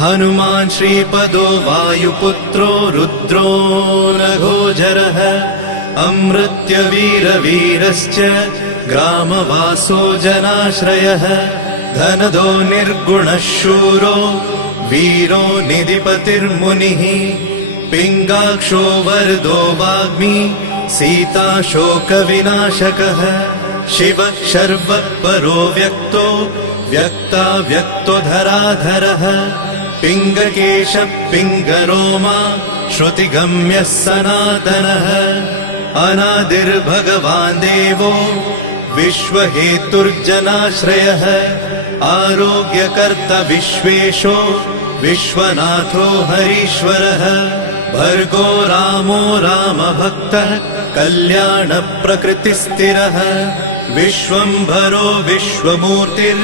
हनुमान् श्रीपदो वायुपुत्रो रुद्रो नघोजरः अमृत्यवीरवीरश्च ग्रामवासो जनाश्रयः धनदो निर्गुणः शूरो वीरो निधिपतिर्मुनिः पिङ्गाक्षो वरदो वाग्मी सीताशोकविनाशकः शिवः शर्वः परो व्यक्तो व्यक्ताव्यक्तो धराधरः पिङ्गकेशः पिङ्गरोमा श्रुतिगम्यः सनातनः अनादिर्भगवान् देवो विश्वहेतुर्जनाश्रयः आरोग्यकर्ता विश्वेशो विश्वनाथो हरीश्वरः भर्गो रामो रामभक्तः कल्याणप्रकृतिस्थिरः विश्वम्भरो विश्वमूर्तिर्